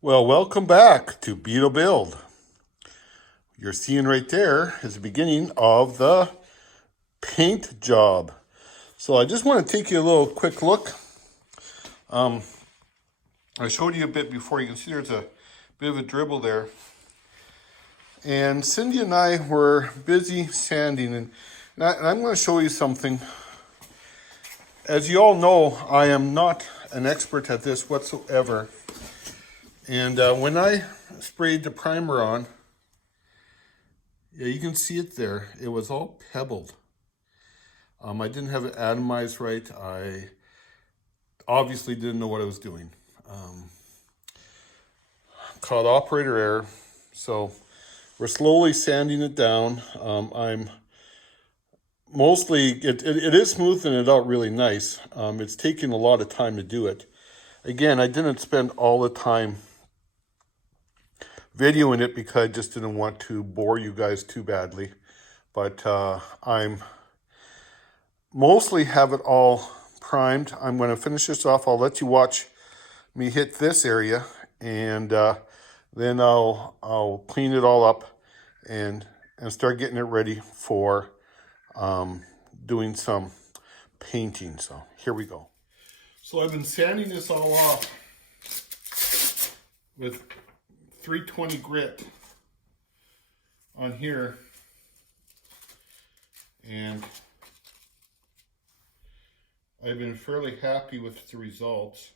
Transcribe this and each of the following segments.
Well, welcome back to Beetle Build. You're seeing right there is the beginning of the paint job. So I just want to take you a little quick look. I showed you a bit before. You can see there's a bit of a dribble there. And Cindy and I were busy sanding, and I'm going to show you something. As you all know, I am not an expert at this whatsoever. And when I sprayed the primer on, yeah, you can see it there. It was all pebbled. I didn't have it atomized right. I obviously didn't know what I was doing. Caught operator error. So we're slowly sanding it down. I'm mostly, it is smoothing it out really nice. It's taking a lot of time to do it. Again, I didn't spend all the time videoing it because I just didn't want to bore you guys too badly. But I'm mostly have it all primed. I'm going to finish this off. I'll let you watch me hit this area, and then I'll clean it all up and start getting it ready for doing some painting. So here we go. So I've been sanding this all off with 320 grit on here, and I've been fairly happy with the results.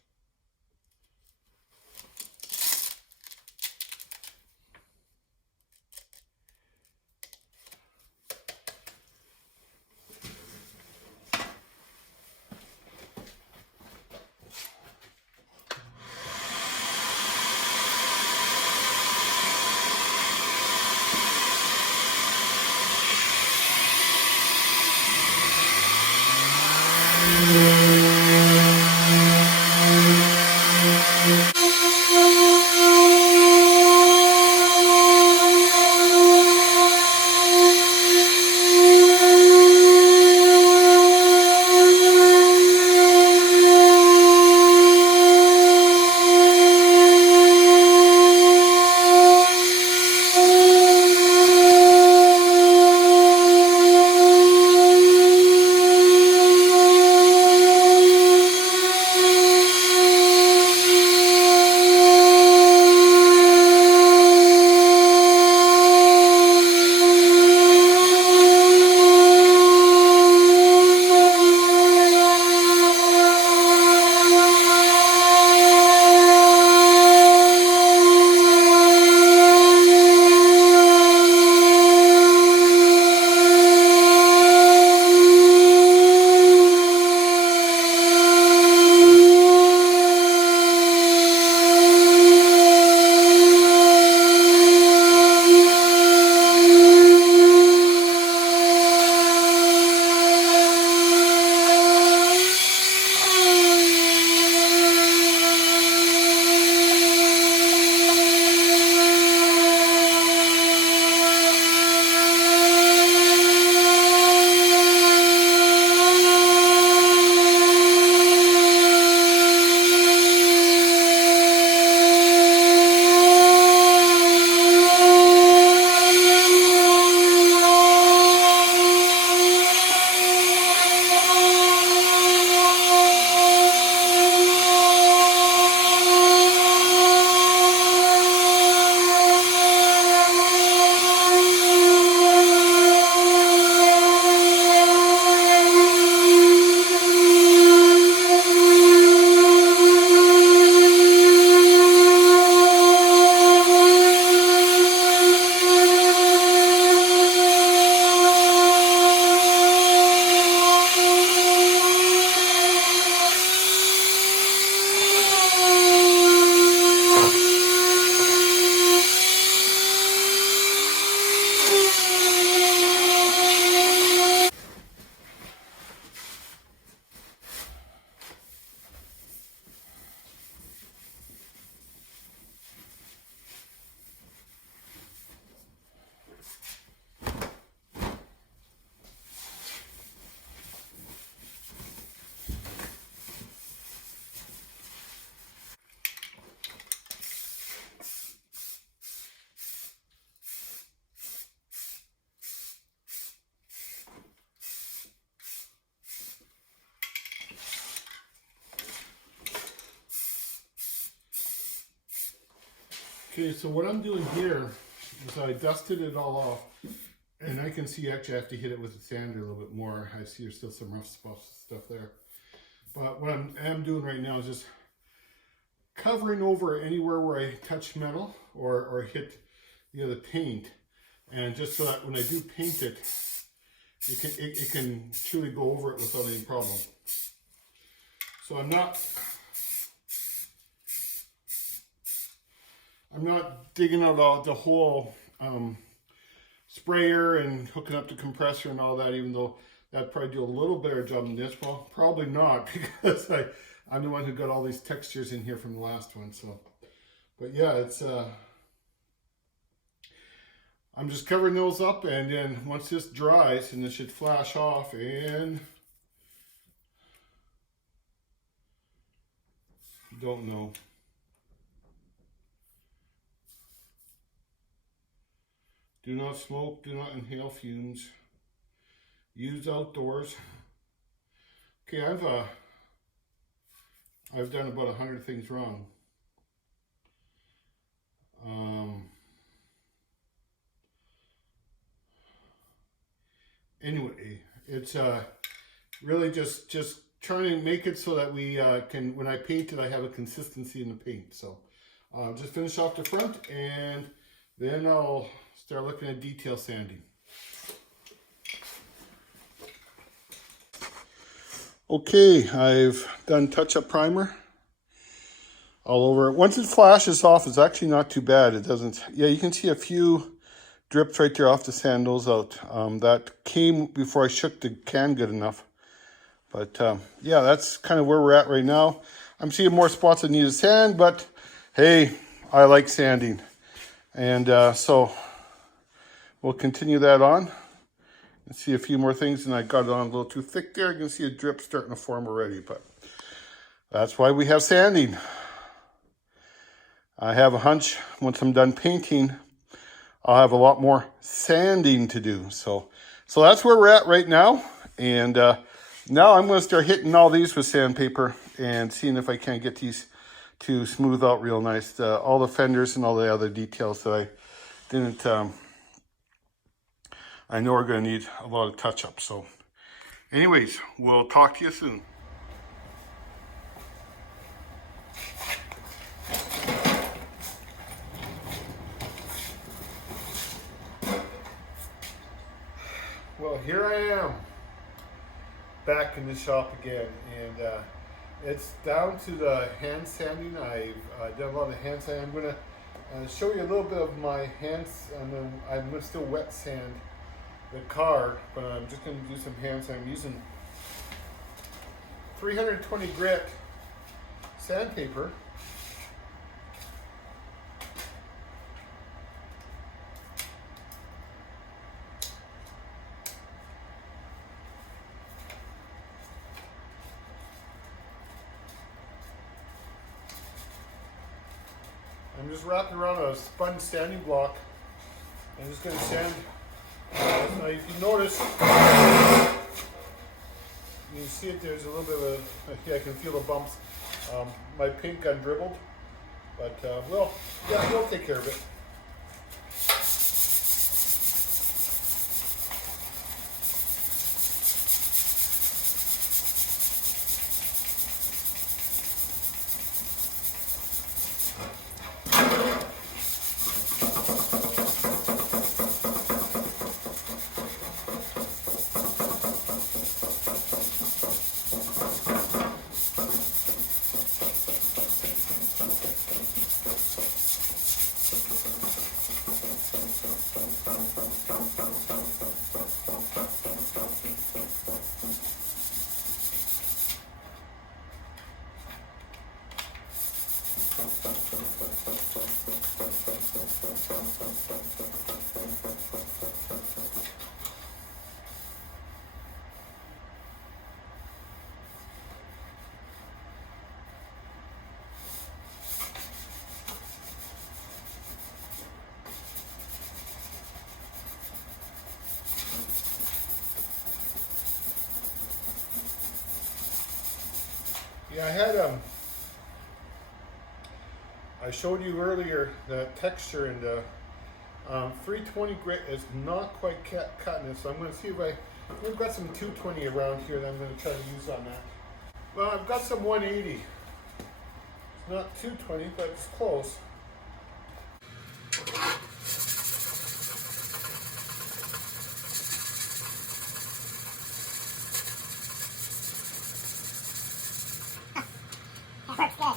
Okay, so what I'm doing here is I dusted it all off, and I can see actually I have to hit it with the sander a little bit more. I see there's still some rough stuff there. But what I'm doing right now is just covering over anywhere where I touch metal or hit the paint, and just so that when I do paint it, it can truly go over it without any problem. So I'm not digging out all the whole sprayer and hooking up the compressor and all that, even though that'd probably do a little better job than this. Well, probably not, because I'm the one who got all these textures in here from the last one. So, but yeah, it's I'm just covering those up, and then once this dries, and it should flash off, and don't know. Do not smoke, do not inhale fumes. Use outdoors. Okay, I've done about 100 things wrong. Anyway, it's really just trying to make it so that we can, when I paint it, I have a consistency in the paint. So just finish off the front, and then I'll start looking at detail sanding. Okay, I've done touch-up primer all over it. Once it flashes off, it's actually not too bad. It doesn't, yeah, you can see a few drips right there off the sandals out. That came before I shook the can good enough. But yeah, that's kind of where we're at right now. I'm seeing more spots that need a sand, but hey, I like sanding. And so we'll continue that on. And see a few more things, and I got it on a little too thick there. You can see a drip starting to form already, but that's why we have sanding. I have a hunch once I'm done painting, I'll have a lot more sanding to do. So that's where we're at right now. And now I'm going to start hitting all these with sandpaper and seeing if I can't get these to smooth out real nice. All the fenders and all the other details that I didn't, I know we're going to need a lot of touch-up. So anyways, we'll talk to you soon. Well, here I am, back in the shop again, and it's down to the hand sanding. I've done a lot of hand sanding. I'm going to show you a little bit of my hands. I'm going to still wet sand the car, but I'm just going to do some hand sand. I'm using 320 grit sandpaper. I'm just wrapping around a sponge sanding block. I'm just going to sand. Now if you notice, you see it, there's a little bit of a, yeah, I can feel the bumps. My paint gun dribbled, but well, yeah, we'll take care of it. Yeah, I showed you earlier the texture, and the 320 grit is not quite cutting it, so I'm going to see if we've got some 220 around here that I'm going to try to use on that. Well, I've got some 180. It's not 220, but it's close. That works good.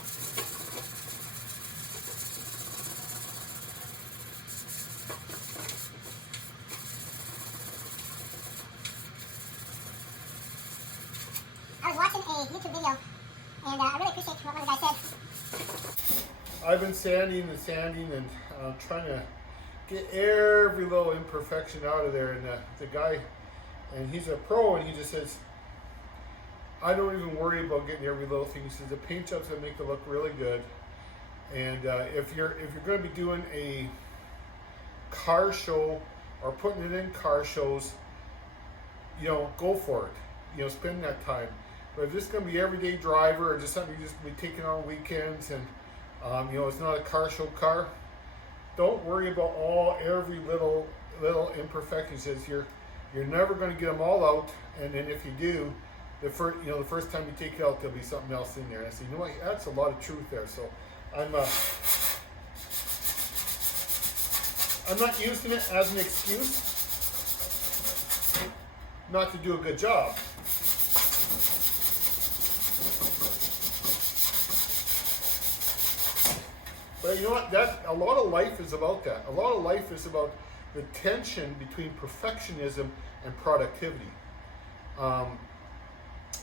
I was watching a YouTube video, and I really appreciate what one of the guys said. I've been sanding and trying to get every little imperfection out of there, and the guy, and he's a pro, and he just says, I don't even worry about getting every little thing. He says the paint job's gonna make it look really good, and if you're going to be doing a car show or putting it in car shows, you know, go for it. You know, spend that time. But if this is going to be everyday driver or just something you just be taking on weekends, and you know, it's not a car show car, don't worry about every little imperfection. He says you're never going to get them all out, and then if you do, the first time you take it out, there'll be something else in there. And I said, you know what, that's a lot of truth there. So I'm not using it as an excuse not to do a good job. But you know what? A lot of life is about that. A lot of life is about the tension between perfectionism and productivity.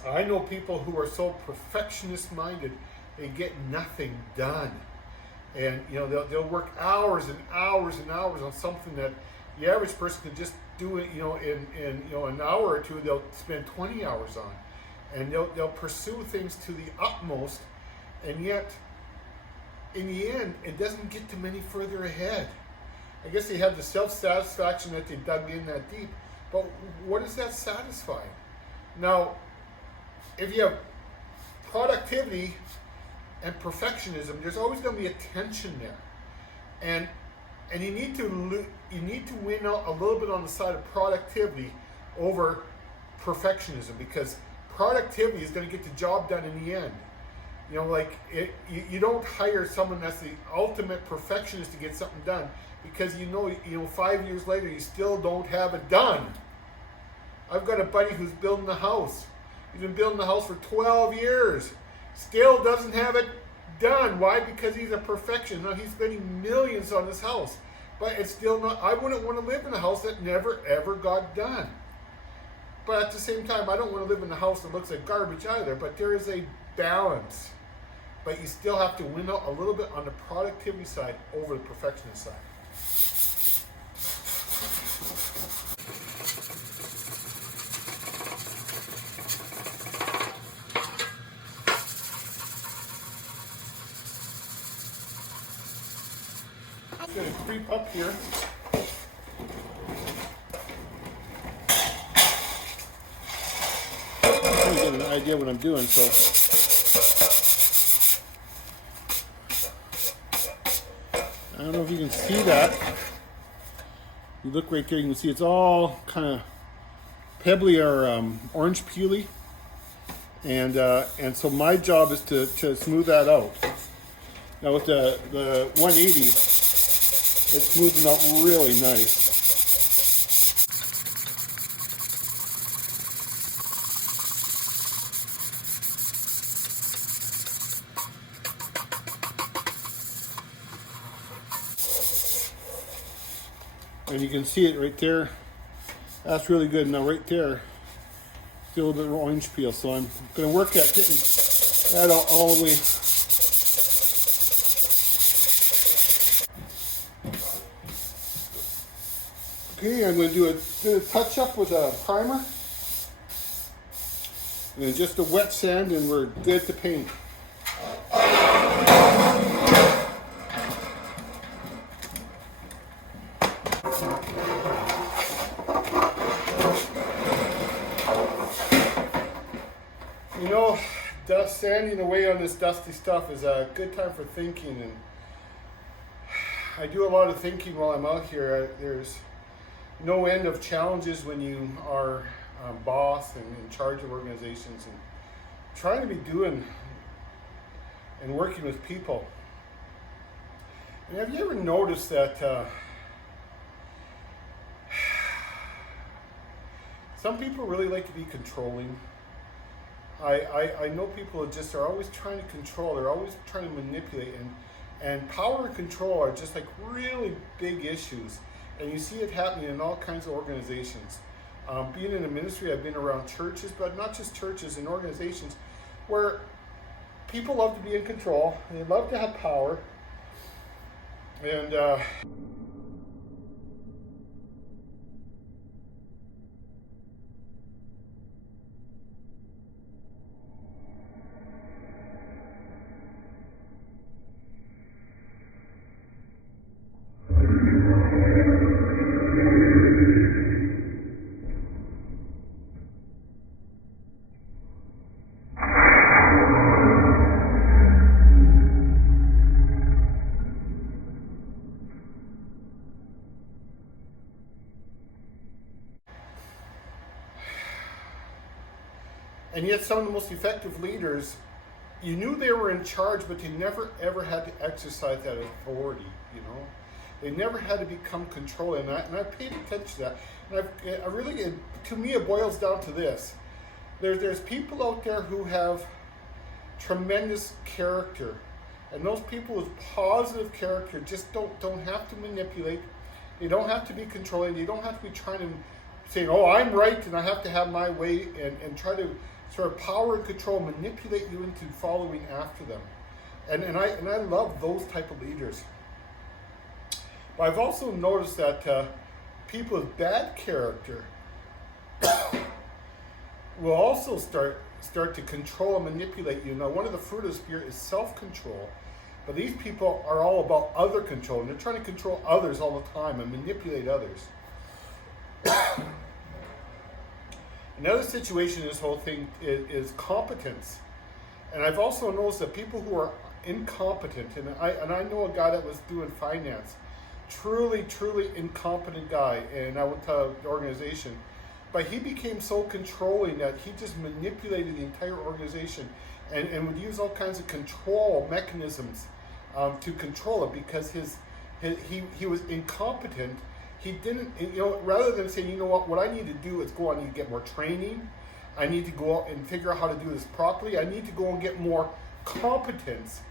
I know people who are so perfectionist-minded, they get nothing done. And you know, they'll work hours and hours and hours on something that the average person could just do it, you know, in an hour or two. They'll spend 20 hours on, and they'll pursue things to the utmost, and yet in the end, it doesn't get them any further ahead. I guess they have the self-satisfaction that they dug in that deep, but what is that satisfying? Now, if you have productivity and perfectionism, there's always going to be a tension there, and you need to win out a little bit on the side of productivity over perfectionism, because productivity is going to get the job done in the end. You know, like you don't hire someone that's the ultimate perfectionist to get something done, because you know 5 years later you still don't have it done. I've got a buddy who's building a house. He's been building the house for 12 years. Still doesn't have it done. Why? Because he's a perfectionist. Now he's spending millions on this house, but it's still not. I wouldn't want to live in a house that never ever got done. But at the same time, I don't want to live in a house that looks like garbage either. But there is a balance. But you still have to win out a little bit on the productivity side over the perfectionist side. I'm going to creep up here. I'm getting an idea what I'm doing, so I don't know if you can see that. You look right there, you can see it's all kind of pebbly or orange peely, and so my job is to smooth that out. Now with the 180, it's smoothing out really nice. And you can see it right there. That's really good. Now right there, still a little bit of orange peel. So I'm going to work at getting that all the way. Okay, I'm going to do a touch up with a primer. And then just a wet sand, and we're good to paint. You know, sanding away on this dusty stuff is a good time for thinking, I do a lot of thinking while I'm out here. There's no end of challenges when you are a boss and in charge of organizations and trying to be doing and working with people. And have you ever noticed that some people really like to be controlling? I know people that just are always trying to control, they're always trying to manipulate, and power and control are just like really big issues. And you see it happening in all kinds of organizations. Being in a ministry, I've been around churches, but not just churches, in organizations where people love to be in control, and they love to have power, and yet some of the most effective leaders, you knew they were in charge, but they never ever had to exercise that authority. They never had to become controlling. And I paid attention to that. And I really, to me, it boils down to this: there's people out there who have tremendous character, and those people with positive character just don't have to manipulate. They don't have to be controlling. They don't have to be trying to say, "Oh, I'm right and I have to have my way," and try to sort of power and control, manipulate you into following after them. And I love those type of leaders. But I've also noticed that people with bad character will also start to control and manipulate you. Now, one of the fruit of the Spirit is self-control. But these people are all about other control, and they're trying to control others all the time and manipulate others. Another situation in this whole thing is competence. And I've also noticed that people who are incompetent, and I know a guy that was doing finance, truly incompetent guy, and I went to the organization, but he became so controlling that he just manipulated the entire organization and would use all kinds of control mechanisms to control it, because he was incompetent. He didn't, rather than saying, what I need to do is go out and get more training. I need to go out and figure out how to do this properly. I need to go and get more competence.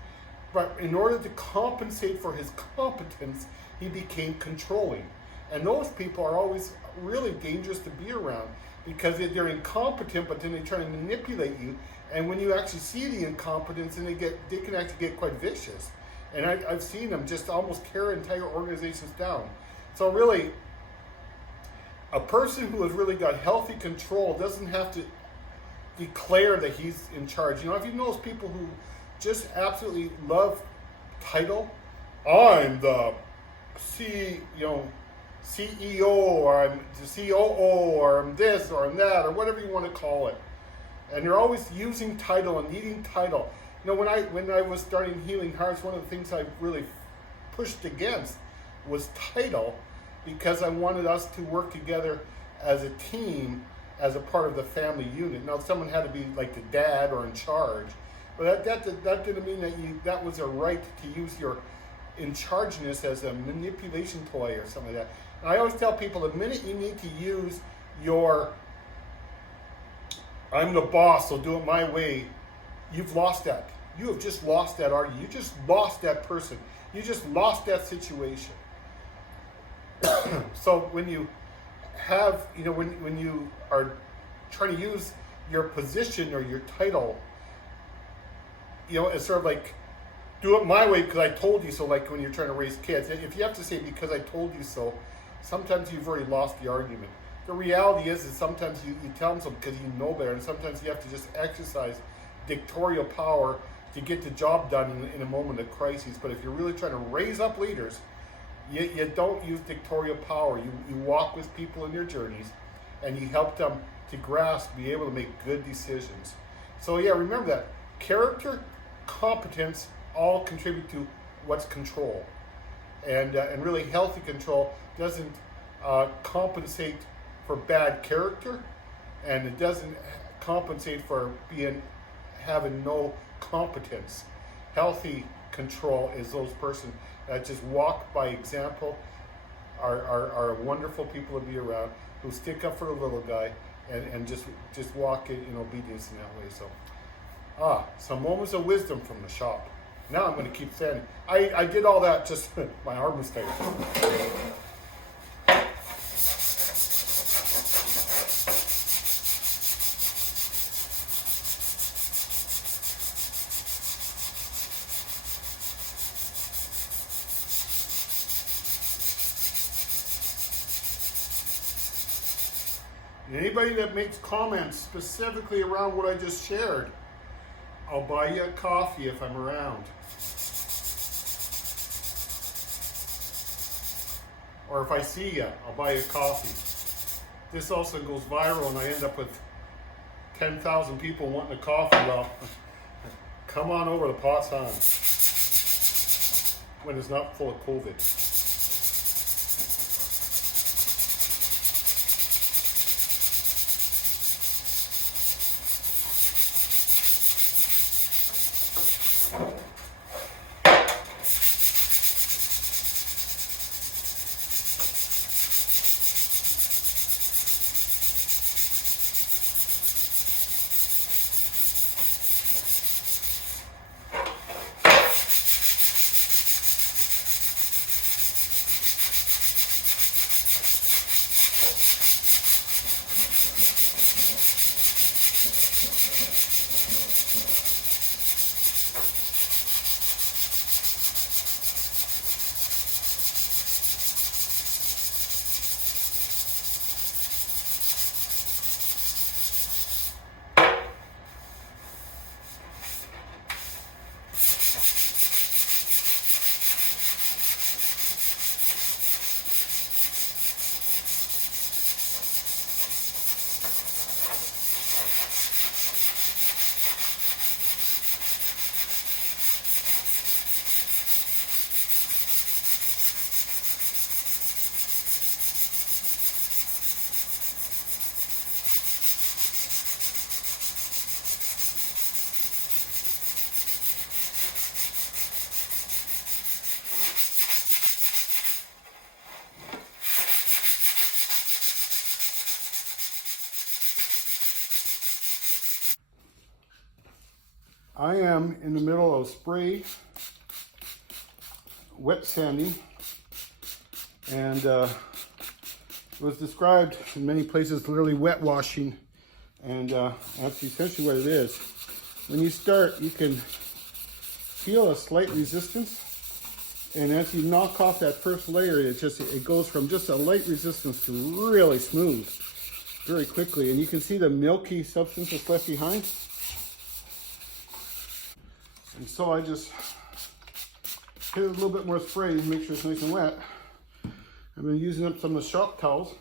But in order to compensate for his competence, he became controlling. And those people are always really dangerous to be around, because they're incompetent, but then they try to manipulate you. And when you actually see the incompetence, and they can actually get quite vicious. And I've seen them just almost tear entire organizations down. So really, a person who has really got healthy control doesn't have to declare that he's in charge. If you know those people who just absolutely love title, I'm the CEO, or I'm the COO, or I'm this, or I'm that, or whatever you want to call it. And they're always using title and needing title. When I was starting Healing Hearts, one of the things I really pushed against was title, because I wanted us to work together as a team, as a part of the family unit. Now, someone had to be like the dad or in charge, but that didn't mean that was a right to use your in chargeness as a manipulation toy or something like that. And I always tell people, the minute you need to use your "I'm the boss, so do it my way," you've lost that. You have just lost that argument. You just lost that person. You just lost that situation. So when you have, when you are trying to use your position or your title, it's sort of like, do it my way because I told you so, like when you're trying to raise kids. If you have to say "because I told you so," sometimes you've already lost the argument. The reality is sometimes you tell them so because you know better, and sometimes you have to just exercise dictatorial power to get the job done in a moment of crisis. But if you're really trying to raise up leaders, you don't use dictatorial power. You walk with people in their journeys, and you help them to grasp, be able to make good decisions. So yeah, remember that. Character, competence, all contribute to what's control. And really healthy control doesn't compensate for bad character, and it doesn't compensate for having no competence. Healthy control is those person that just walk by example, are wonderful people to be around, who stick up for the little guy, and just walk in obedience in that way. So, some moments of wisdom from the shop. Now I'm going to keep sanding. I did all that just my arm was tight. Anybody that makes comments specifically around what I just shared, I'll buy you a coffee if I'm around. Or if I see you, I'll buy you a coffee. This also goes viral and I end up with 10,000 people wanting a coffee. Well, come on over, the pot's on. When it's not full of COVID. I am in the middle of spray wet sanding, and it was described in many places literally wet washing, and that's essentially what it is. When you start, you can feel a slight resistance, and as you knock off that first layer, it goes from just a light resistance to really smooth very quickly, and you can see the milky substance that's left behind. And so I just hit it a little bit more spray to make sure it's nice and wet. I've been using up some of the shop towels.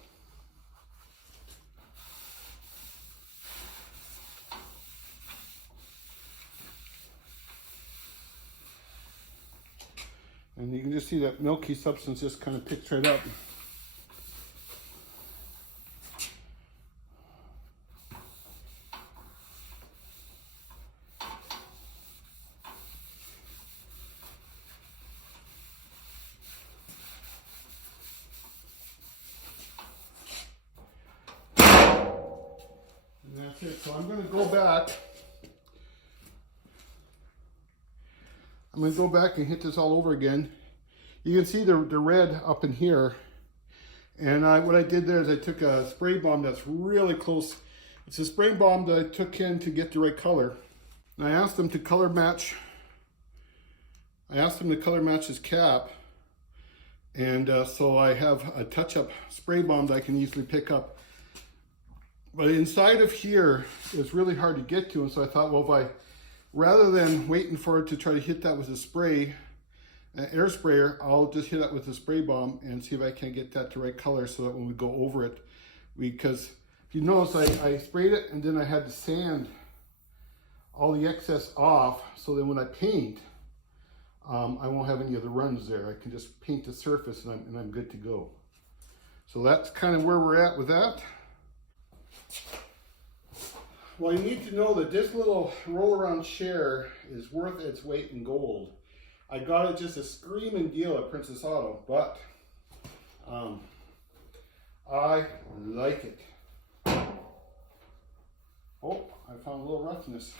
And you can just see that milky substance just kind of picks right up. And that's it. So I'm going to go back. I'm going to go back and hit this all over again. You can see the red up in here. And what I did there is I took a spray bomb that's really close. It's a spray bomb that I took in to get the right color. And I asked them to color match. I asked them to color match his cap. And so I have a touch-up spray bomb that I can easily pick up. But inside of here is really hard to get to. And so I thought, well, rather than waiting for it to try to hit that with a spray, an air sprayer, I'll just hit that with a spray bomb and see if I can get that the right color so that when we go over it, because if you notice, I sprayed it and then I had to sand all the excess off so that when I paint, I won't have any other runs there. I can just paint the surface and I'm good to go. So that's kind of where we're at with that. Well, you need to know that this little roll around chair is worth its weight in gold. I got it just a screaming deal at Princess Auto, but I like it. Oh, I found a little roughness.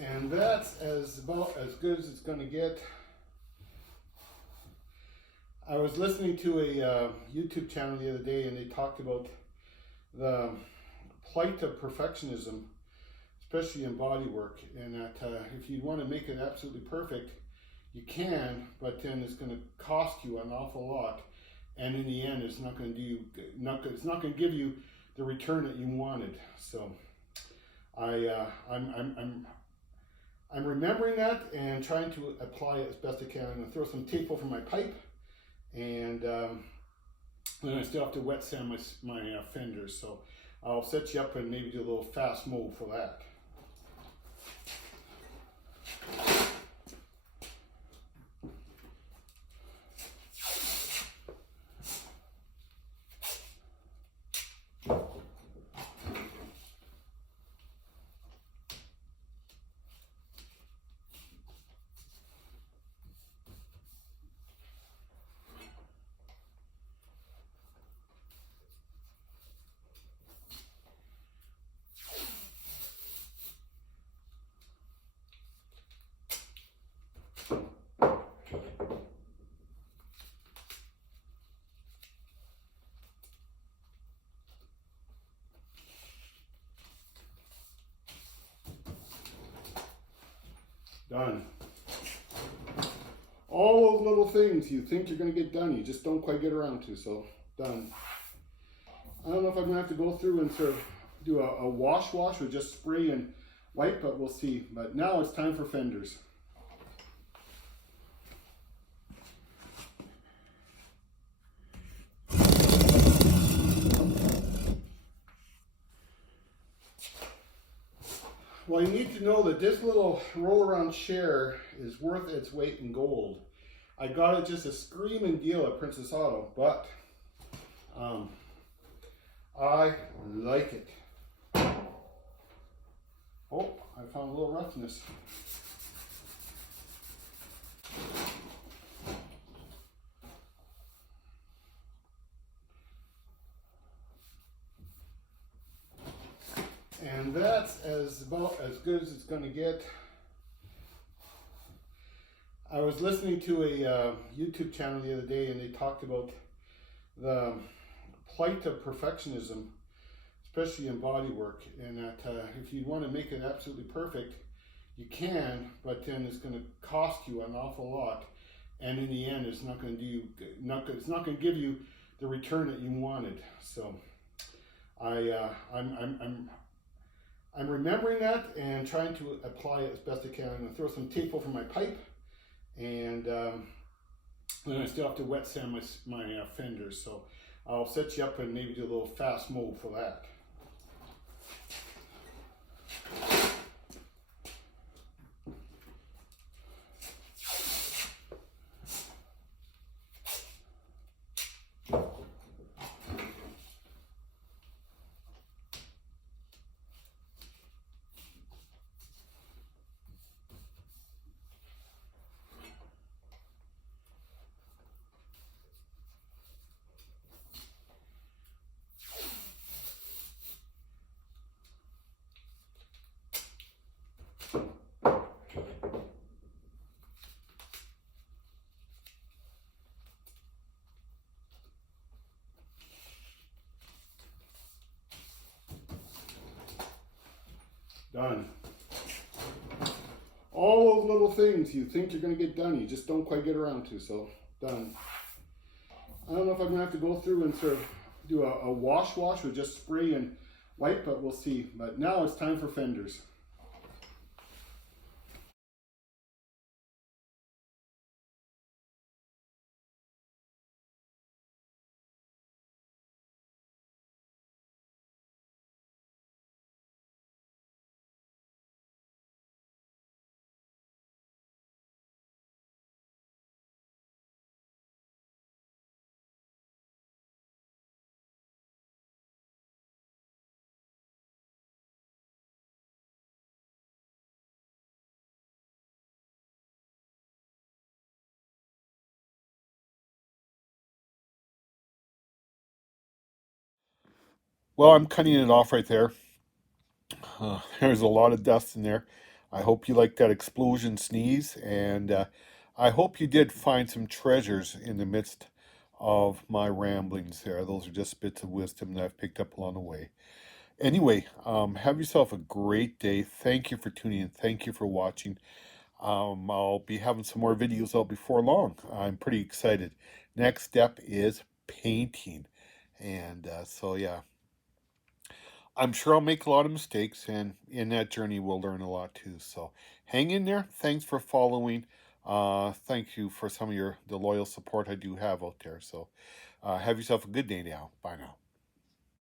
And that's about as good as it's going to get. I was listening to a YouTube channel the other day, and they talked about the plight of perfectionism, especially in body work, and that if you want to make it absolutely perfect, you can, but then it's going to cost you an awful lot, and in the end, it's not going to do it's not going to give you the return that you wanted. So, I'm remembering that and trying to apply it as best I can. I'm going to throw some tape over my pipe, and then I still have to wet sand my fenders. So I'll set you up and maybe do a little fast mold for that. Done. All those little things you think you're going to get done, you just don't quite get around to, so done. I don't know if I'm going to have to go through and sort of do a wash with just spray and wipe, but we'll see. But now it's time for fenders. Well, you need to know that this little roll-around chair is worth its weight in gold. I got it just a screaming deal at Princess Auto, but I like it. Oh, I found a little roughness. And that's about as good as it's going to get. I was listening to a YouTube channel the other day, and they talked about the plight of perfectionism, especially in body work, and that if you want to make it absolutely perfect, you can, but then it's going to cost you an awful lot, and in the end, it's not going to give you the return that you wanted. So, I'm remembering that and trying to apply it as best I can. I'm going to throw some tape over my pipe, and then I still have to wet sand my fenders. So I'll set you up and maybe do a little fast mold for that. Done. All those little things you think you're going to get done, you just don't quite get around to, so done. I don't know if I'm going to have to go through and sort of do a wash with just spray and wipe, but we'll see. But now it's time for fenders. Well, I'm cutting it off right there. There's a lot of dust in there. I hope you like that explosion sneeze, and I hope you did find some treasures in the midst of my ramblings there. Those are just bits of wisdom that I've picked up along the way. Anyway, have yourself a great day. Thank you for tuning in. Thank you for watching. I'll be having some more videos out before long. I'm pretty excited. Next step is painting. And so, yeah. I'm sure I'll make a lot of mistakes, and in that journey, we'll learn a lot too. So hang in there. Thanks for following. Thank you for some of the loyal support I do have out there. So have yourself a good day now. Bye now.